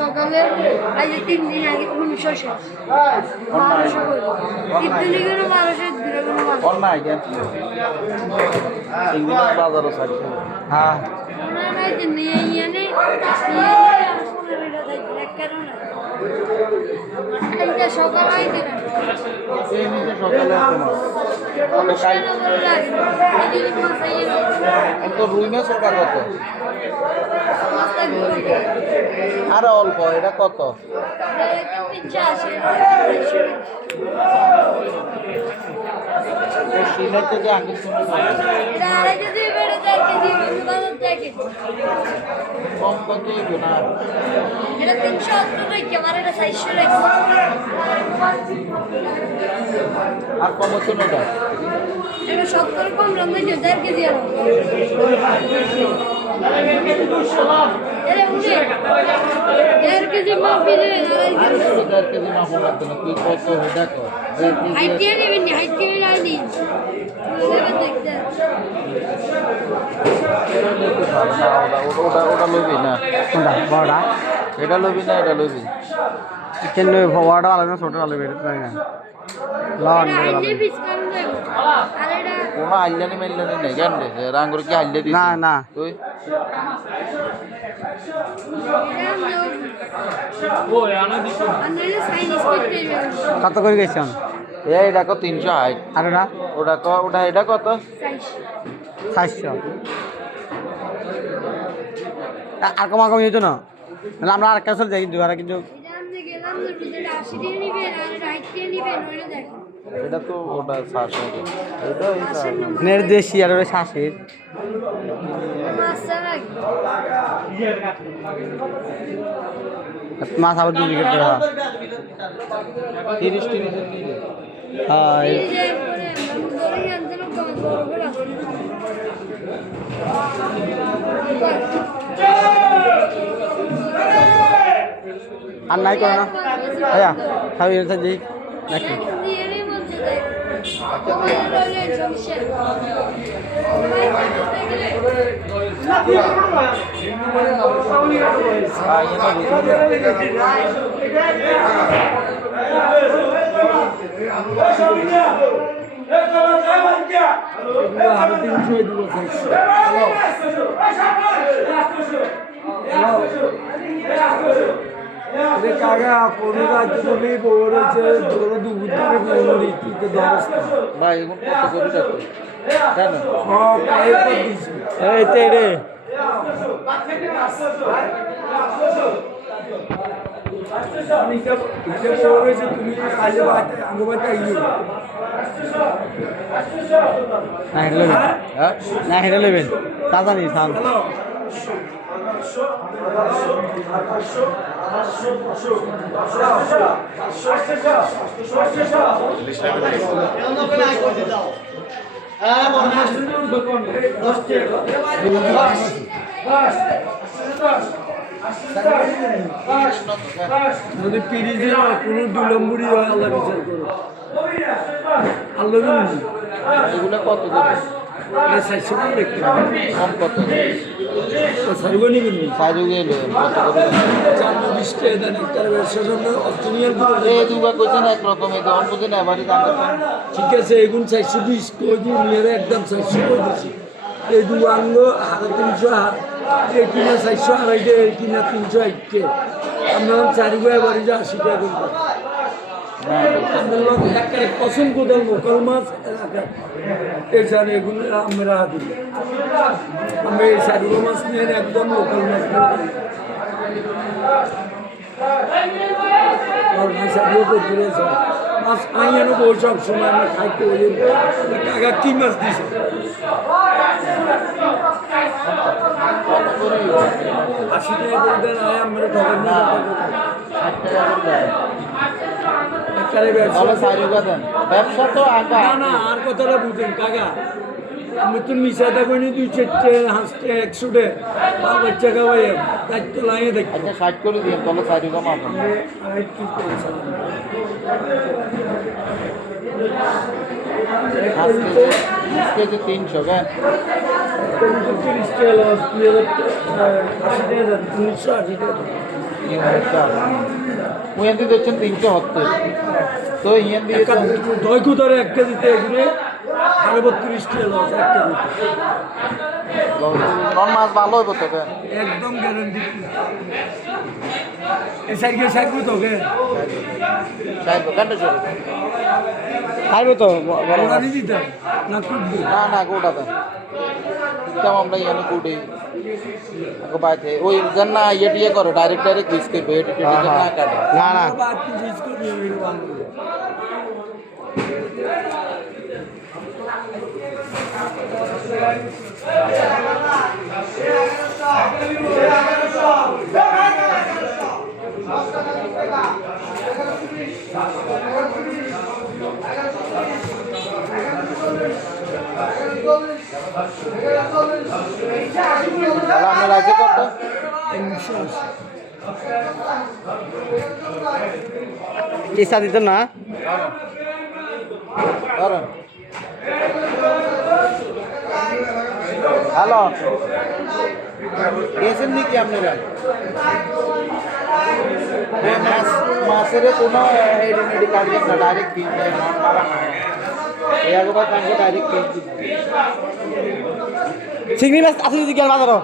সকালে আজ 3 দিন আগে 1900 শেষ 1200 করে 3 দিনে কোনো 1200 দিনে কোনো 1200 বাজারও থাকছে হ্যাঁ না না নিয়ে এনে সকাল আইতে না রুই মাছ ওটা কত আর অল্প এটা কত সিলেট থেকে আগে কম কত না এটা 380 টাকা আমার এটা 400 টাকা আর কম হচ্ছে না এটা 70 কম রঙ দিয়ে 1.5 কেজি আর এর কেজি মাপ দিলে 1.5 কেজি না হলো না তুই কত হেডা কর হাইটিয়ে নেবেন হাইটিয়ে লাইনি দেখতে ওটা লবি না কোনটা বড়টা এটা লবি না এটা লবি চিকেন লবি বড়টা আলাদা ছোট আলাদা এটা তাই না লন কোনো আইলানি মাইলানি নেই কেন রে রাঙ্গুর কি আইলে দিস না না তুই কত করে গেছেন এই দেখো 360 আর ওটা এটা কত 400 আর কমাকমি হইতো না মানে আমরা আর ক্যান্সেল যাই কিন্তু আর কিন্তু এটা তো ওটা 700 এটা নের দেশি আর ওটা 60 মাছ আবার ডুপ্লিকেট করা 30 30 হ্যাঁ আর নাই করে না আয়া খাবি এটা জি নাকি কাকা কোনো রাজ্য তুমি বলেছে দুপুরে পৌঁছে দরস্ত ভাই এখন কত করে যাচ্ছে জানো এই তে রে তুমি কাজে আঙ্গবাটা না হেরে নেবেন হ্যাঁ না হেরে নেবেন দাদা নি সান যদি পিড়িতে কোনো দুলম্বুরি হয় আল্লাহ বিচার করো আল্লাহ এগুলো কত দেবে দেখতে কম কত সর্বনিম্ন সাজু গেলে কত করে 20 টাকা দেন একটা ব্যবসার জন্য অর্থনীয় এই দুবা কইছেন এক রকম এই অল্প দিন এবারে দাম ঠিক আছে এগুন 420 কেজি নিয়ে একদম 400 করে দিচ্ছি এই দু আঙ্গ 350 এই কিনা 400 আর এই কিনা 301 কে আমরা 4 গো এবারে যা 80 টাকা করব আমরা লোক একটা পছন্দ কোদাল লোকাল মাছ এলাকা এখানে এগুলো আমরা দিই আমি এই 4 গো মাছ নিয়ে একদম লোকাল মাছ আর মিশাইও তো ঘুরে যায় মাছ আইয়ানো বহু সব সময় আমরা খাইতে ওই কাকা কি মাছ দিছে 80 টাকা করে দেন আমরা ঠকাই না ভালো সাজু দেন ব্যবসা তো আগা না আর কথাটা বুঝেন কাকা আমি তো মিশা থাকো নি 2-4টে হাঁসটে 100টে বাল বাচ্চা খাওয়াই দায়িত্ব লাগিয়ে দেখি আচ্ছা 60 করে দিন তাহলে 60 কম আপনার আজকে যে 300 কেন 30 টাকা লস 2080 টাকা ওয়ান্দি দিচ্ছেন 370 তো ইয়ান দিয়ে দই কুতারে 1 কেজিতে এগুলো 32 টাকা লস 1 কেজি নন মাছ ভালো হবে তো কেন একদম গ্যারান্টি এসআই কে সাইড তো কে সাহেব কাটে চলে খাইবে তো বড় ওরা নি দিতা না কুটবি না না গোটা দেন তেমন আমরা ইয়ানে কুটে আগে বাইতে ওই জান্না ইয়ে করে ডাইরেক্ট বিস্কে বেট না কাটে না না বাদ কি জিস করবি তাহলে আমরা রাজি করতে কিসা দিত না ধরেন হ্যালো গেছেন নাকি আপনারা মাছের কোনো এডিমেডি কাটবেন না ডাইরেক্ট পিস একবার তাকে ডাইরেক্ট পিস চিংড়ি মাছ আছে যদি কেন বাজারও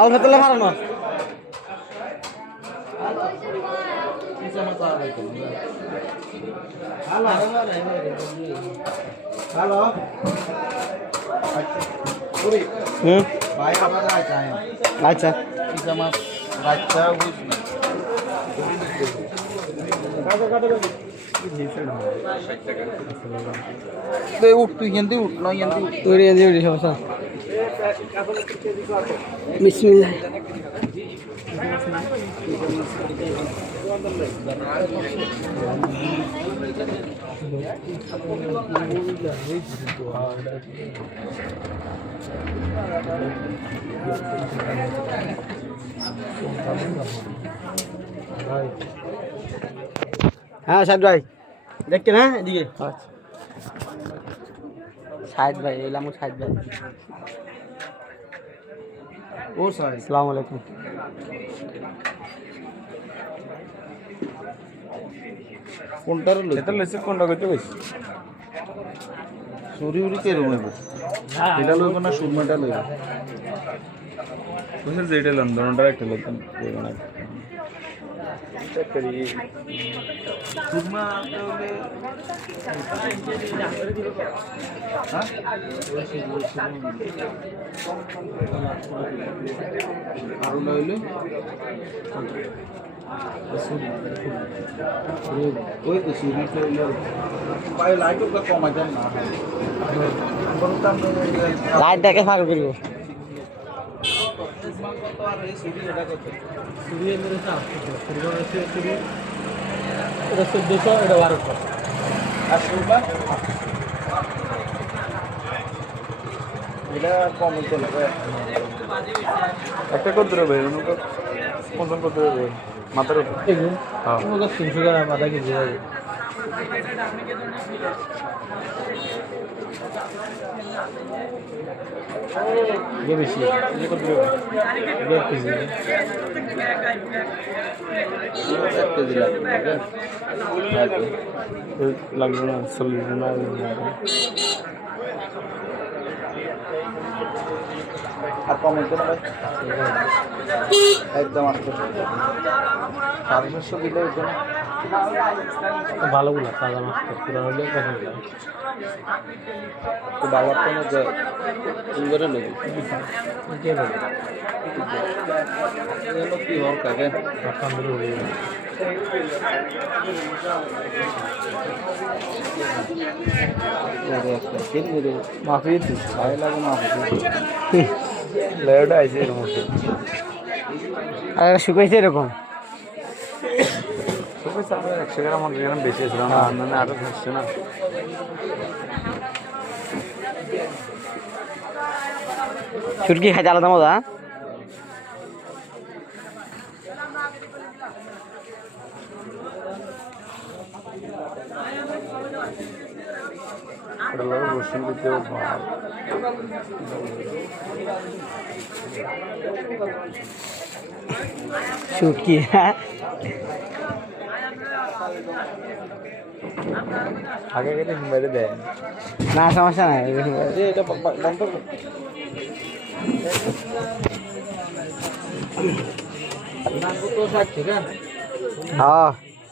আলফা তেলে ফারানো হ্যালো হুম ভাই আবার আচ্ছা আচ্ছা পিসা মাছ বাচ্চা বুঝবি উঠ তুই হিন্দি উঠ না হিন্দি উঠ তৈরি এনে দিবি সমস্যা বিসমিল্লাহ হ্যাঁ সাহেব ভাই দেখছেন হ্যাঁ এদিকে সাহেব ভাই এলাম সাহেব ভাই ও সরি আসসালামু আলাইকুম কোনটার লোক এটা লইছে কোনটা কইতে কইছ সুরি উরি কে রুমাইব এটা লইব না সুরমাটা লইব কইছে যে এটা লন্ডনটা একটা লইতাম কইব না সুরমা তাহলে আর লইলে ওই তো সুরি লইলে পাই লাইট ওটা কমা যান না লাইট দেখে ফাঁকা করব এটা 1400 এটা 1200 আর সুরমা এটা কম চলে একটা কত দেবে অনুকো কোন কত দেবে মাথার উপর এগুলো হ্যাঁ ওটা 300 টাকা মাথা কেজি যাবে ये বেশি ये কত দেবে 1 কেজি এক কেজি লাগবে লাগবে না 40 না আর কম হতো না ভাই একদম 800 দিলে হতো না ভালোগুলো তাজা মাছ তো পুরো হলে কত যায় তো বাবার তো না যে ইংরে লই কে বলে এগুলো কি হর কাকে রাখান ধরে হয়ে যাবে মাফি দিস ভাই লাগে মাফ লেডা আইছে এর মধ্যে আর এটা শুকাইছে এরকম খুবই চাপে 100 গ্রাম 100 গ্রাম বেশি ছিল না মানে আরো থাকছে না শুটকি খাইতে আলাদা মজা এটা লাগে রসুন দিতেও ভালো শুটকি হ্যাঁ আগে কেটে মেরে দেয় না সমস্যা নাই এটা বন্ধ কর না তো 60 ঠিক আছে হ্যাঁ